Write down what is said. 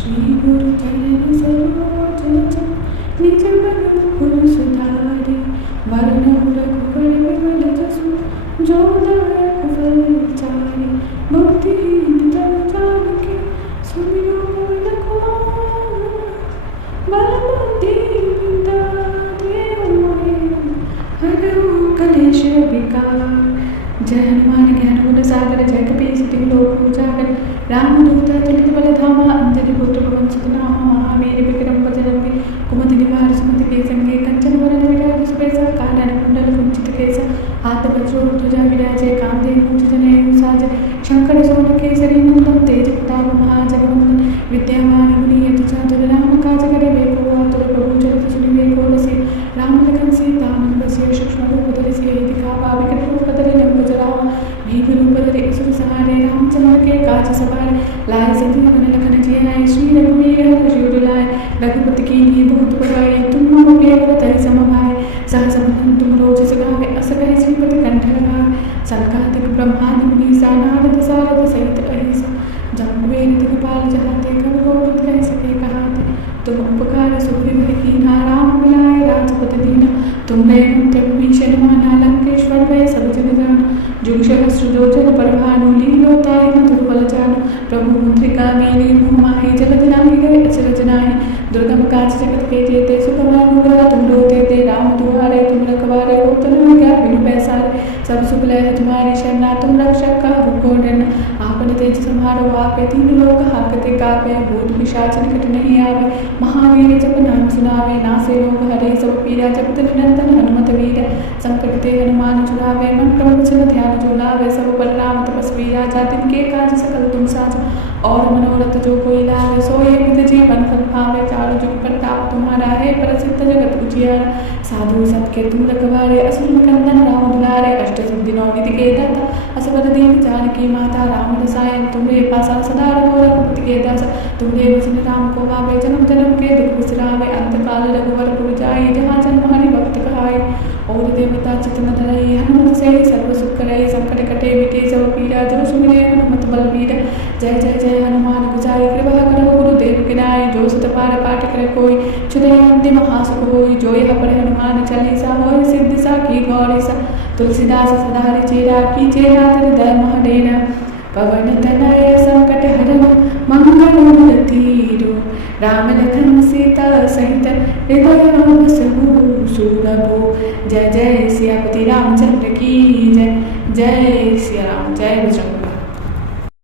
श्री गुरु चरण सरोज रज निज मन मुकुर सुधारि वरण रघुवर विमल जसु जो दायक फल चारि भक्तिहीन जन जानकी सुमिरो लखवार बल बुद्धि विद्या देव मोहि हरहु कलेश विकार। जय हनुमान ज्ञान गुण सागर जय कपीस तिहु लोक उजागर रामदूत तुलित बल धामा अंजनी पुत्र पवन सुत नामा महावीर विक्रम बजरंगी कुमति निवार सुमति के संगे कंचन वरण विराज सुबेसा कानन कुंडल कुंचित केसा हाथ वज्र ध्वजा विराजय कांधे मूंज जनेऊ साजय शंकर सोन केसरी नंदन तेज प्रताप महाजगवंदन विद्यावान गुणी अति चातुर राम काज करे को आतुर प्रभु चरित सुनिवे को रसे राम लखन सीता मन बसिय सूक्ष्म रूप धरि सियहि दिखावा विकट रूप धरि लंक जरावा भीम रूप धरि असुर सहारे रामचंद्र के काज सवारे लाए संजीवन लखन जियाए श्री रघुवीर हर्षि उर लाए रघुपति कीन्ही बहुत बड़ाई तुम मम प्रिय भरत सम भाई सहस बदन तुम रोज गावे अस कहि श्रीपति कंठ लगावे सनकादिक ब्रह्मादि मुनीसा नारद सारद सहित अहिसा जम्बेन दिगपाल जहाते कवि कोविद कह सके कहाते तुम उपकार सुग्रीव कीन्हा राम मिलाए राजपद दीना तुमने मुंतक भीषण माना लंकेश्वर भय सब जन जाना जुग सहस्र जोजन परभानु लीलोताहि मधुर बल जानु प्रभु मुद्रिका मेली मुँह माहि जलधि नाहि गए अचरज नाहि दुर्गम काज जगत के जेते सुगम अनुग्रह तुम लोते ते राम दुआरे तुम रखवारे होत न क्या बिनु पैसारे सब सुख लय तुम्हारी शरणा तुम रक्षक का को डरना आपन तेज समारो आपे तीन लोक हाकते कापे भूत पिशाच निकट नहीं आवे महावीर जप नाम सुनावे नासे रोग हरे सब पीरा जपत निरंतर हनुमत वीर संकट ते हनुमान छुड़ावे मन क्रम वचन ध्यान जो लावे सब पर राम तपस्वी राजा तिनके काज सकल तुम साजा और मनोरथ जो कोई लावे सोए नित जीवन फल पावे चारों जुग प्रताप तुम्हारा है प्रसिद्ध जगत उजियारा साधु संत के तुम रखवारे असुर निकंदन राम दुलारे अष्ट सिद्धि नौ निधि के दाता असबर दीन जानकी माता राम रसायन तुम्हारे पासा सदा रहो रघुपति के दासा तुम्हारे वचन राम को पावे जन्म जन्म के दुख बिसरावे अंत काल रघुवर पुर जाई जहाँ जन्म हरि भक्त कहाई और देवता चितन धरई हनुमत से सर्व सुख करई संकट कटे मिटे सब पीरा जो सुमिरे हनुमत बलबीर जय जय जय हनुमान गुजाई कृपा करो गुरुदेव की नाई जो सत पार पाठ करे कोई छुदय अंतिम महासुख होई जो यह पढ़े हनुमान चालीसा होई सिद्धि सा की गौरीसा तुलसीदास सदा हरि चेरा की चेरा हृदय महडेरा पवन तनय